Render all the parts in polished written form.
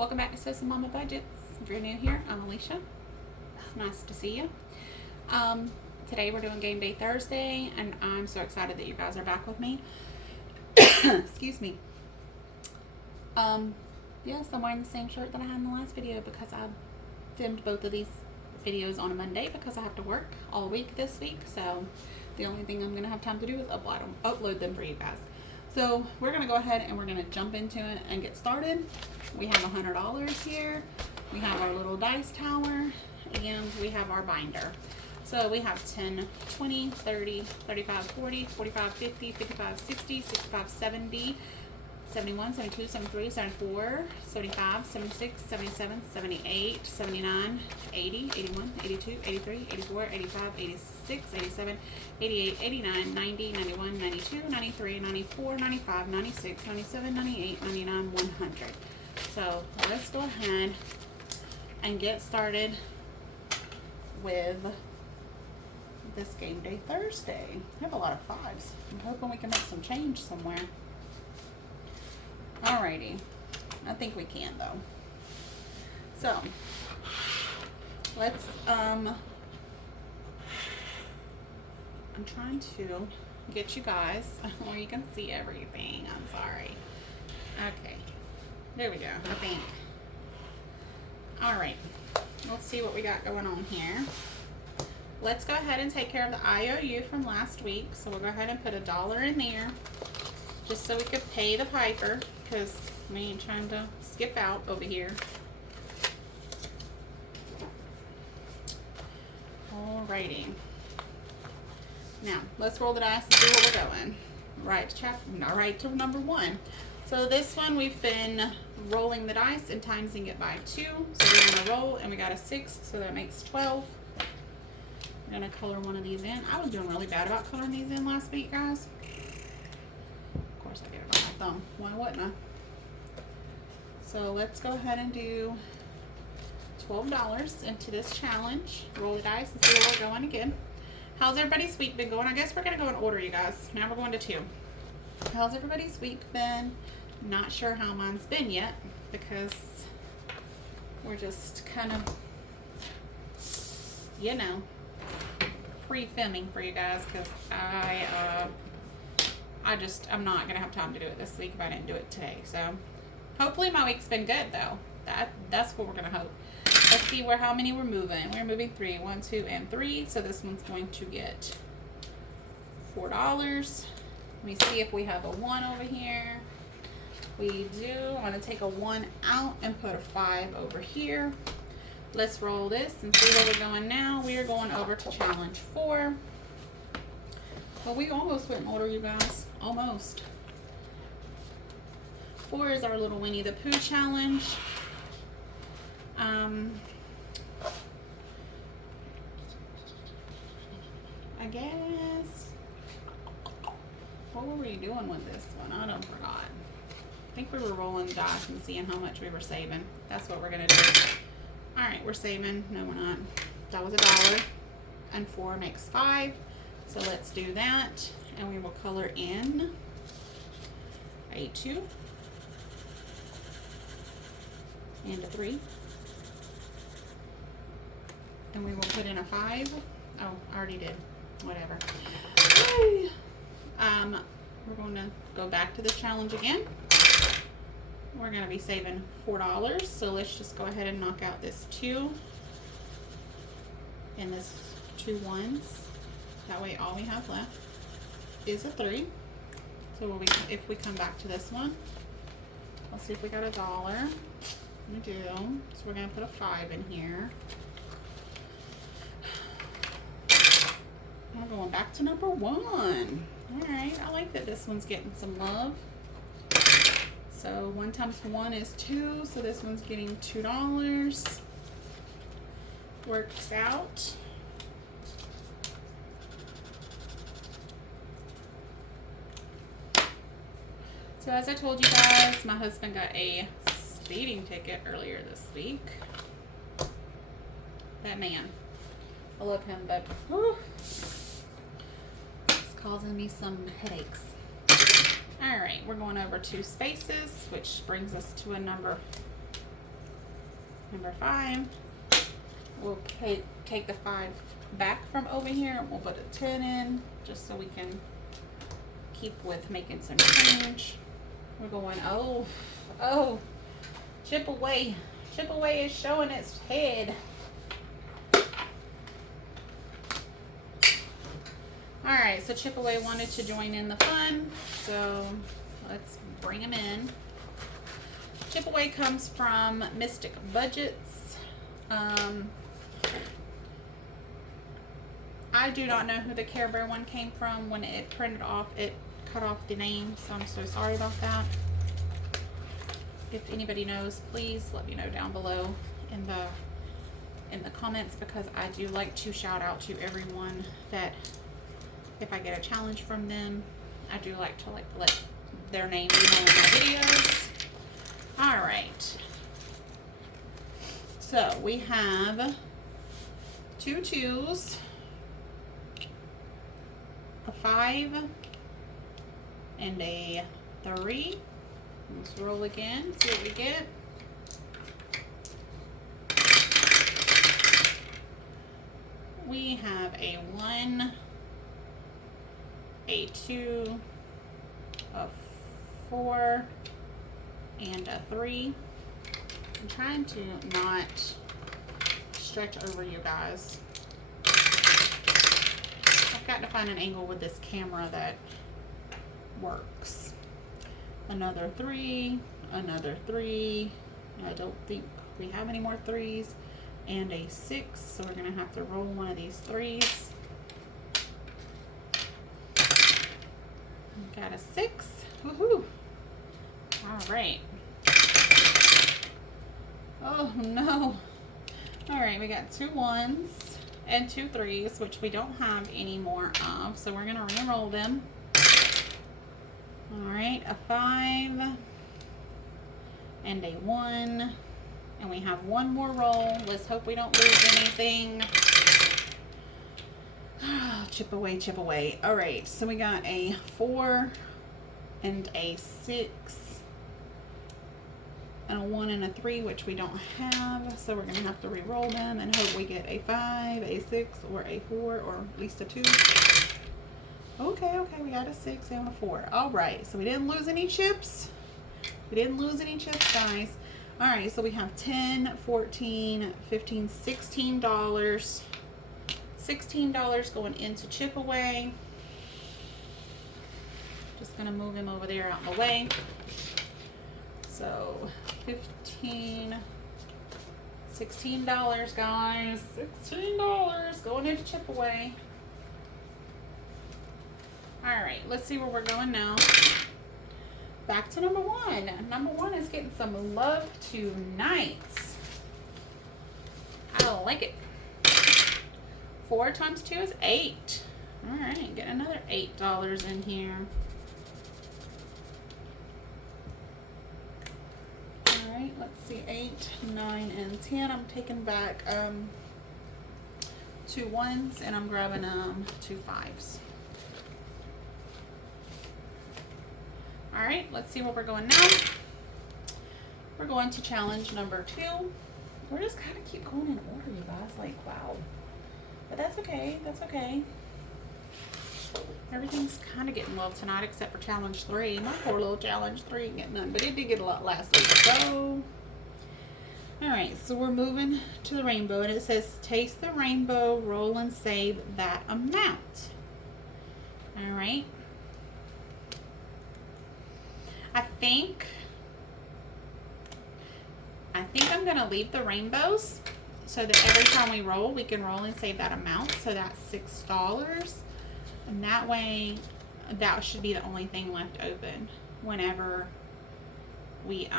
Welcome back to Sis and Mama Budgets. If you're new here, I'm Alicia. It's nice to see you. Today we're doing Game Day Thursday, and I'm so excited that you guys are back with me. Excuse me. Yes, I'm wearing the same shirt that I had in the last video because I filmed both of these videos on a Monday because I have to work all week this week. So the only thing I'm going to have time to do is upload them for you guys. So we're going to go ahead and we're going to jump into it and get started. We have $100 here. We have our little dice tower, and we have our binder. So we have 10, 20, 30, 35, 40, 45, 50, 55, 60, 65, 70, 71, 72, 73, 74, 75, 76, 77, 78, 79, 80, 81, 82, 83, 84, 85, 86, 87, 88, 89, 90, 91, 92, 93, 94, 95, 96, 97, 98, 99, 100. So let's go ahead and get started with this Game Day Thursday. I have a lot of fives. I'm hoping we can make some change somewhere. Alrighty. I think we can though. So let's I'm trying to get you guys where you can see everything. I'm sorry. Okay. There we go, I think. Alright. Let's see what we got going on here. Let's go ahead and take care of the IOU from last week. So we'll go ahead and put $1 in there just so we could pay the piper, because we ain't trying to skip out over here. Alrighty. Now, let's roll the dice and see where we're going. Right to number 1. So this one we've been rolling the dice and timesing it by 2. So we're going to roll, and we got a 6, so that makes 12. I'm going to color one of these in. I was doing really bad about coloring these in last week, guys. Of course, I get it on my thumb. Why wouldn't I? So let's go ahead and do $12 into this challenge. Roll the dice and see where we're going again. How's everybody's week been going? I guess we're going to go in order, you guys. Now we're going to 2. How's everybody's week been? Not sure how mine's been yet because we're just kind of, you know, pre-filming for you guys because I'm not going to have time to do it this week if I didn't do it today. So hopefully my week's been good though. That's what we're going to hope. Let's see how many we're moving. We're moving 3, 1, 2, and 3. So this one's going to get $4. Let me see if we have a 1 over here. We do. I'm going to take a 1 out and put a 5 over here. Let's roll this and see where we're going now. We are going over to challenge 4. Well, we almost went in order, you guys. Almost. 4 is our little Winnie the Pooh challenge. I guess. What were we doing with this one? I don't forgot. I think we were rolling dice and seeing how much we were saving. That's what we're going to do. Alright, we're saving. No, we're not. That was $1. And 4 makes 5. So let's do that. And we will color in a 2. And a 3. And we will put in a 5. Oh, I already did. Whatever. We're going to go back to the challenge again. We're going to be saving $4. So let's just go ahead and knock out this 2 and this 2 1s. That way all we have left is a 3. So if we come back to this one, let's see if we got $1. We do. So we're going to put a 5 in here. We're going back to number 1. Alright, I like that this one's getting some love. So 1 times 1 is 2, so this one's getting $2. Works out. So as I told you guys, my husband got a speeding ticket earlier this week. That man. I love him, but whew, it's causing me some headaches. Alright, we're going over 2 spaces, which brings us to a number Number 5. We'll take the 5 back from over here and we'll put a 10 in just so we can keep with making some change. We're going, oh, chip away. Chip away is showing its head. Alright, so Chip Away wanted to join in the fun, so let's bring him in. Chip Away comes from Mystic Budgets. I do not know who the Care Bear one came from. When it printed off, it cut off the name, so I'm so sorry about that. If anybody knows, please let me know down below in the comments, because I do like to shout out to everyone that, if I get a challenge from them, I do like to let their name be known in the videos. All right. So we have 2 2s, a 5, and a 3. Let's roll again, see what we get. We have a 1, a 2, a 4, and a 3. I'm trying to not stretch over you guys. I've got to find an angle with this camera that works. Another 3, another 3. I don't think we have any more 3s. And a 6, so we're going to have to roll one of these 3s. Got a 6. Woohoo! Alright. Oh no. Alright, we got 2 1s and 2 3s, which we don't have any more of, so we're going to re-roll them. Alright, a 5 and a 1. And we have 1 more roll. Let's hope we don't lose anything. Chip away, chip away. Alright, so we got a 4 and a 6. And a 1 and a 3, which we don't have. So we're going to have to re-roll them and hope we get a 5, a 6, or a 4, or at least a 2. Okay, we got a 6 and a 4. Alright, so we didn't lose any chips. We didn't lose any chips, guys. Alright, so we have 10, 14, 15, $16. $16 going into Chip Away. Just going to move him over there out of the way. So, $16, guys. $16 going into Chip Away. Alright, let's see where we're going now. Back to number 1. Number 1 is getting some love tonight. I like it. 4 times 2 is 8. Alright, get another $8 in here. Alright, let's see. 8, 9, and 10. I'm taking back 2 1s and I'm grabbing 2 5s. Alright, let's see where we're going now. We're going to challenge number 2. We're just kind of keep going in order, you guys. Like, wow. But that's okay. That's okay. Everything's kind of getting low tonight except for challenge 3. My poor little challenge 3 ain't getting none, but it did get a lot last week. So, alright, so we're moving to the rainbow. And it says, taste the rainbow, roll and save that amount. Alright. I think I'm going to leave the rainbows so that every time we roll, we can roll and save that amount. So that's $6. And that way, that should be the only thing left open whenever we,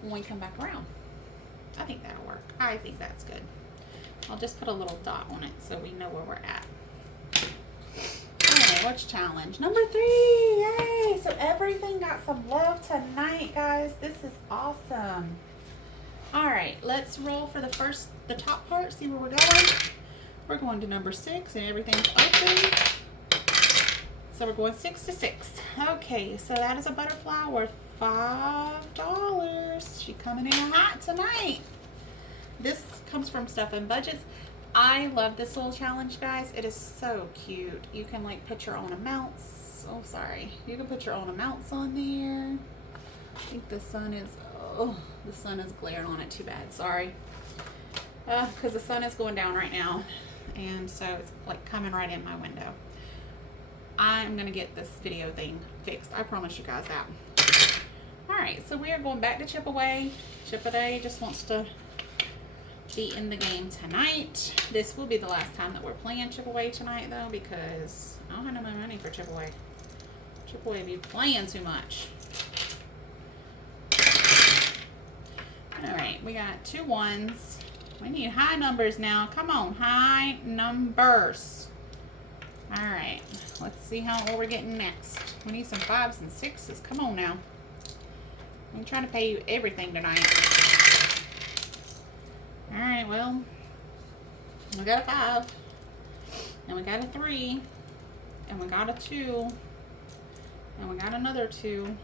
when we come back around. I think that'll work. I think that's good. I'll just put a little dot on it so we know where we're at. Okay, what's challenge? Number 3, yay! So everything got some love tonight, guys. This is awesome. All right, let's roll for the top part, see where we're going. We're going to number 6 and everything's open. So we're going 6 to 6. Okay, so that is a butterfly worth $5. $6. She coming in hot tonight. This comes from Stuffin' Budgets. I love this little challenge, guys. It is so cute. You can like put your own amounts. Oh, sorry. You can put your own amounts on there. I think the sun is, oh, the sun is glaring on it. Too bad. Sorry. Because the sun is going down right now. And so it's like coming right in my window. I'm going to get this video thing fixed. I promise you guys that. Alright, so we are going back to Chip Away. Chip Away just wants to be in the game tonight. This will be the last time that we're playing Chip Away tonight, though, because I don't have no more money for Chip Away. Chip Away be playing too much. Alright, we got 2 ones. We need high numbers now. Come on, high numbers. Alright, let's see what we're getting next. We need some 5s and 6s. Come on now. I'm trying to pay you everything tonight. Alright, well, we got a 5. And we got a 3. And we got a 2. And we got another 2.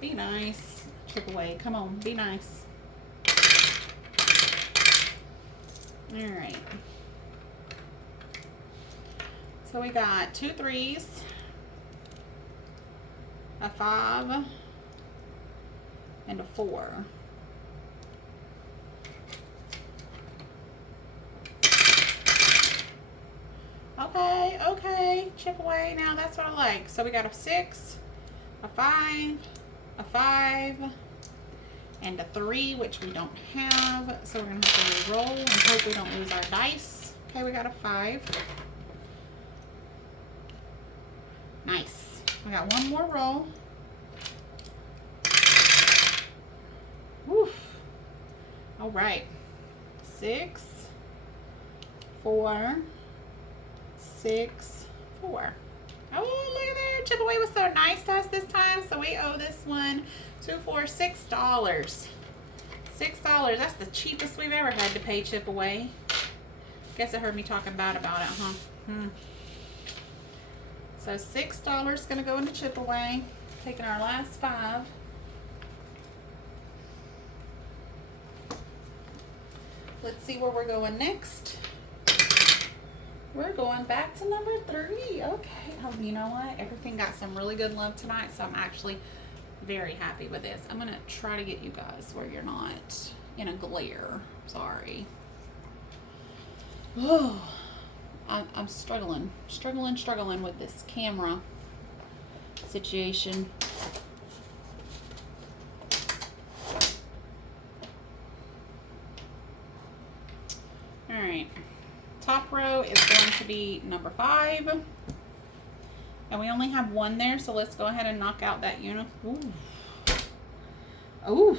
Be nice. Chip Away. Come on, be nice. Alright. So we got 2 3s, a 5, and a 4. Okay, Chip Away. Now that's what I like. So we got a 6, a 5, a 5, and a 3, which we don't have. So we're going to have to re-roll and hope we don't lose our dice. Okay, we got a 5. Nice. We got one more roll. Woof. All right. 6, 4, 6, 4. Oh, look at there. Chip Away was so nice to us this time. So we owe this one $2 for $6. $6. That's the cheapest we've ever had to pay Chip Away. Guess it heard me talking bad about it, huh? So $6 is going to go into Chip Away. Taking our last 5. Let's see where we're going next. We're going back to number 3. Okay. Oh, you know what? Everything got some really good love tonight, so I'm actually very happy with this. I'm going to try to get you guys where you're not in a glare. Sorry. Oh. I'm struggling with this camera situation. All right, top row is going to be number 5, and we only have 1 there, so let's go ahead and knock out that unicorn. Ooh,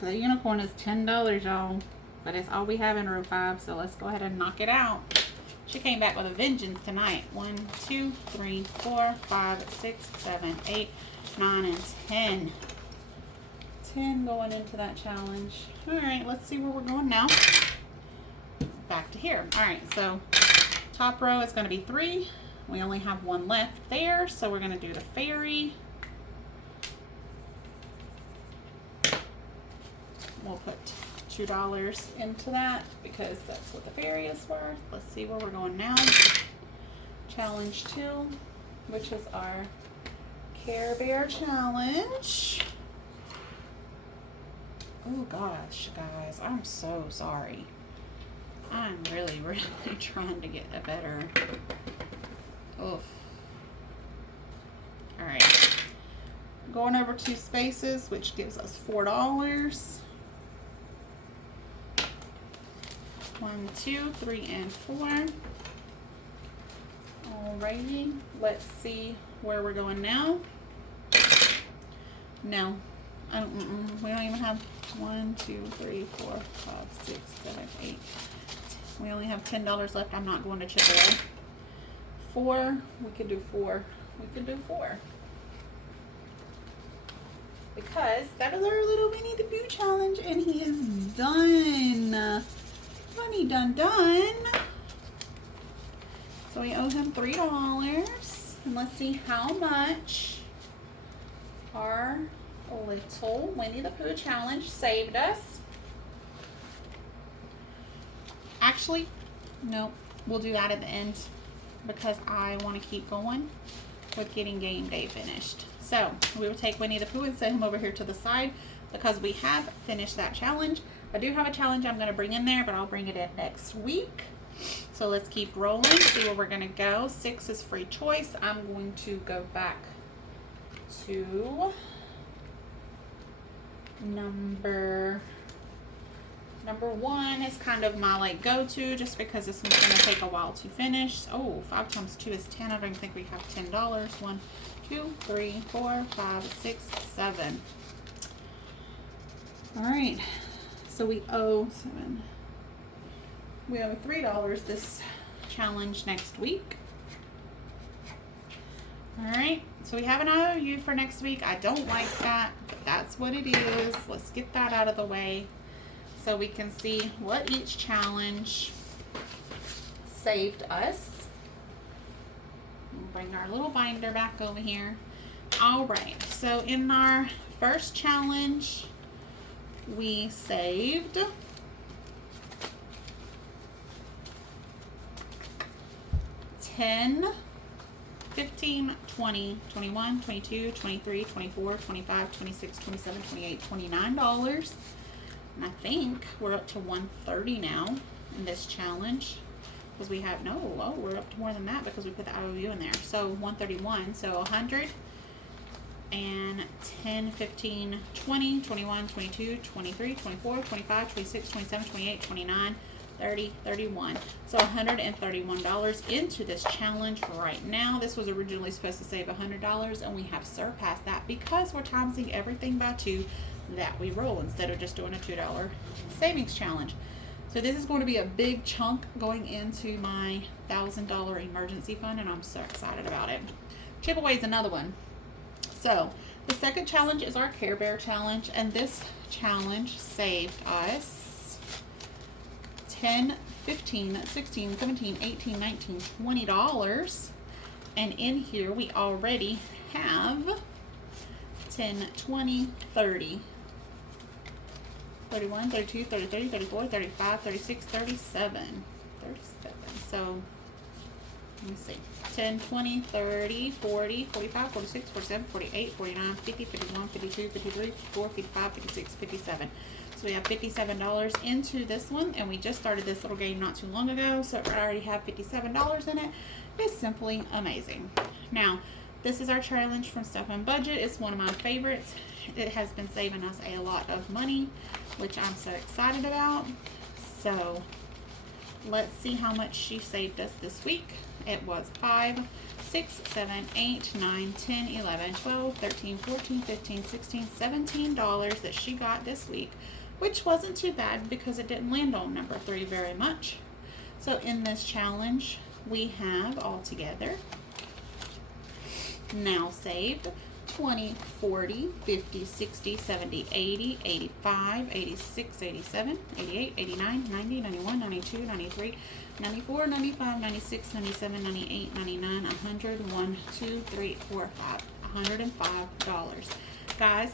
the unicorn is $10, y'all, but it's all we have in row 5, so let's go ahead and knock it out. She came back with a vengeance tonight. 1, 2, 3, 4, 5, 6, 7, 8, 9, and 10. 10 going into that challenge. All right, let's see where we're going now. Back to here. All right, so top row is going to be 3. We only have 1 left there, so we're going to do the fairy. We'll put $2 into that because that's what the fairy is worth. Let's see where we're going now. Challenge 2, which is our Care Bear challenge. Oh gosh, guys, I'm so sorry. I'm really trying to get a better. Oof. All right. Going over 2 spaces, which gives us $4. 1, 2, 3, and 4. Alrighty, let's see where we're going now. No, I don't. We don't even have 1, 2, 3, 4, 5, 6, 7, 8. We only have $10 left. I'm not going to Chip Away. 4. We could do 4. We could do 4. Because that is our little Winnie the Pooh challenge, and he is done. Funny done. So we owe him $3. And let's see how much our little Winnie the Pooh challenge saved us. Actually, no, we'll do that at the end because I want to keep going with getting game day finished. So we will take Winnie the Pooh and set him over here to the side because we have finished that challenge. I do have a challenge I'm going to bring in there, but I'll bring it in next week. So let's keep rolling, see where we're going to go. 6 is free choice. I'm going to go back to number 1 is kind of my like go-to just because this one's going to take a while to finish. Oh, 5 times 2 is 10. I don't think we have $10. 1, 2, 3, 4, 5, 6, 7. All right, so we owe $3 this challenge next week. All right, so we have an IOU for next week. I don't like that, but that's what it is. Let's get that out of the way so we can see what each challenge saved us. We'll bring our little binder back over here. All right, so in our first challenge, we saved $10, $15, $20, $21, $22, $23, $24, $25, $26, $27, $28, $29. And I think we're up to $130 now in this challenge because we have, we're up to more than that because we put the IOU in there. So $131, so 100 and 10, 15, 20, 21, 22, 23, 24, 25, 26, 27, 28, 29, 30, 31. So $131 into this challenge right now. This was originally supposed to save $100 and we have surpassed that because we're timesing everything by 2 that we roll instead of just doing a $2 savings challenge. So this is going to be a big chunk going into my $1,000 emergency fund and I'm so excited about it. Chip away is another one. So the second challenge is our Care Bear challenge, and this challenge saved us $10, $15, $16, $17, $18, $19, $20. And in here we already have 10, 20, 30, 31, 32, 33, 34, 35, 36, 37. So let me see. 10, 20, 30, 40, 45, 46, 47, 48, 49, 50, 51, 52, 53, 54, 55, 56, 57. So we have $57 into this one, and we just started this little game not too long ago, so I already have $57 in it. It's simply amazing. Now, this is our challenge from Stuff and Budget. It's one of my favorites. It has been saving us a lot of money, which I'm so excited about. So let's see how much she saved us this week. It was 5, 6, 7, 8, 9, 10, 11, 12, 13, 14, 15, 16, $17 that she got this week, which wasn't too bad because it didn't land on number 3 very much. So in this challenge, we have altogether now saved 20, 40, 50, 60, 70, 80, 85, 86, 87, 88, 89, 90, 91, 92, 93, 94, 95, 96, 97, 98, 99, 100, 1, 2, 3, 4, 5, $105. Guys,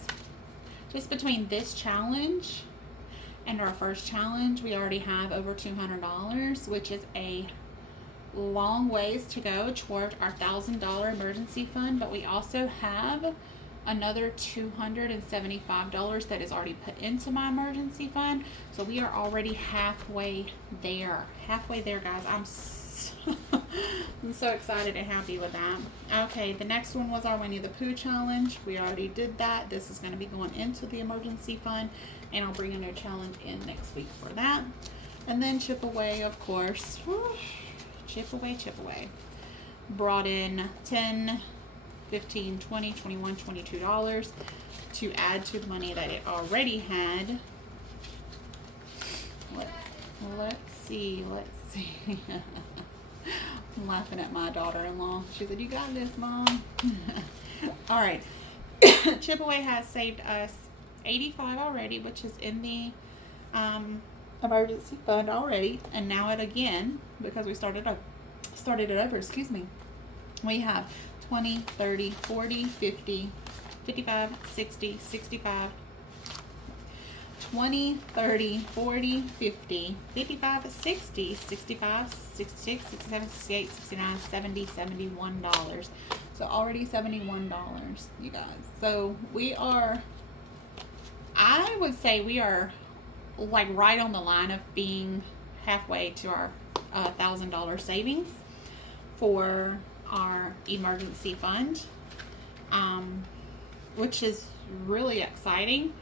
just between this challenge and our first challenge, we already have over $200, which is a long ways to go toward our $1,000 emergency fund, but we also have another $275 that is already put into my emergency fund. So we are already halfway there. Guys. I'm so excited and happy with that. Okay, the next one was our Winnie the Pooh challenge. We already did that. This is going to be going into the emergency fund, and I'll bring a new challenge in next week for that. And then Chip Away, of course. Chip away. Brought in 10, 15, 20, 21, $22 to add to the money that it already had. Let's see. I'm laughing at my daughter-in-law. She said, "You got this, Mom." All right. Chip Away has saved us $85 already, which is in the emergency fund already, and now it again, because we started it over, excuse me, we have 20, 30, 40, 50, 55, 60, 65, 20, 30, 40, 50, 55, 60, 65, 66, 67, 68, 69, 70, $71. So already $71, you guys. So we are, I would say we are like right on the line of being halfway to our $1,000 savings for our emergency fund, which is really exciting.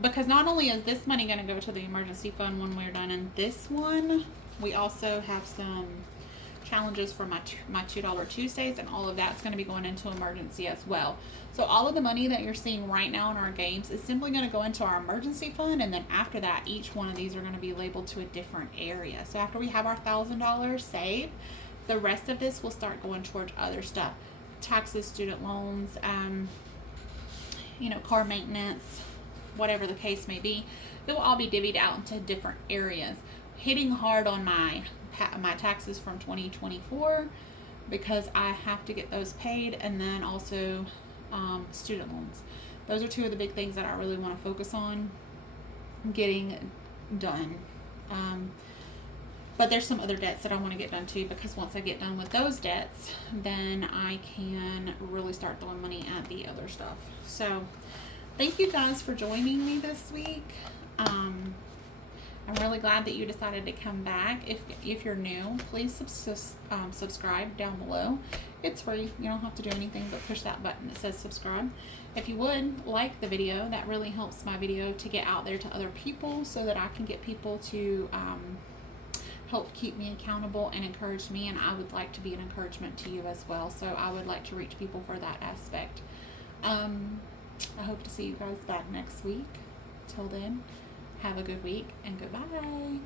Because not only is this money going to go to the emergency fund when we're done in this one, we also have some challenges for my $2 Tuesdays, and all of that's going to be going into emergency as well. So all of the money that you're seeing right now in our games is simply going to go into our emergency fund, and then after that, each one of these are going to be labeled to a different area. So after we have our $1,000 saved, the rest of this will start going towards other stuff. Taxes, student loans, car maintenance, whatever the case may be. It will all be divvied out into different areas. Hitting hard on my taxes from 2024 because I have to get those paid, and then also student loans. Those are two of the big things that I really want to focus on getting done. But there's some other debts that I want to get done too, because once I get done with those debts, then I can really start throwing money at the other stuff. So thank you guys for joining me this week. I'm really glad that you decided to come back. If you're new, please subscribe down below. It's free. You don't have to do anything but push that button that says subscribe. If you would like the video, that really helps my video to get out there to other people, so that I can get people to help keep me accountable and encourage me, and I would like to be an encouragement to you as well. So I would like to reach people for that aspect. I hope to see you guys back next week. Till then, have a good week and goodbye.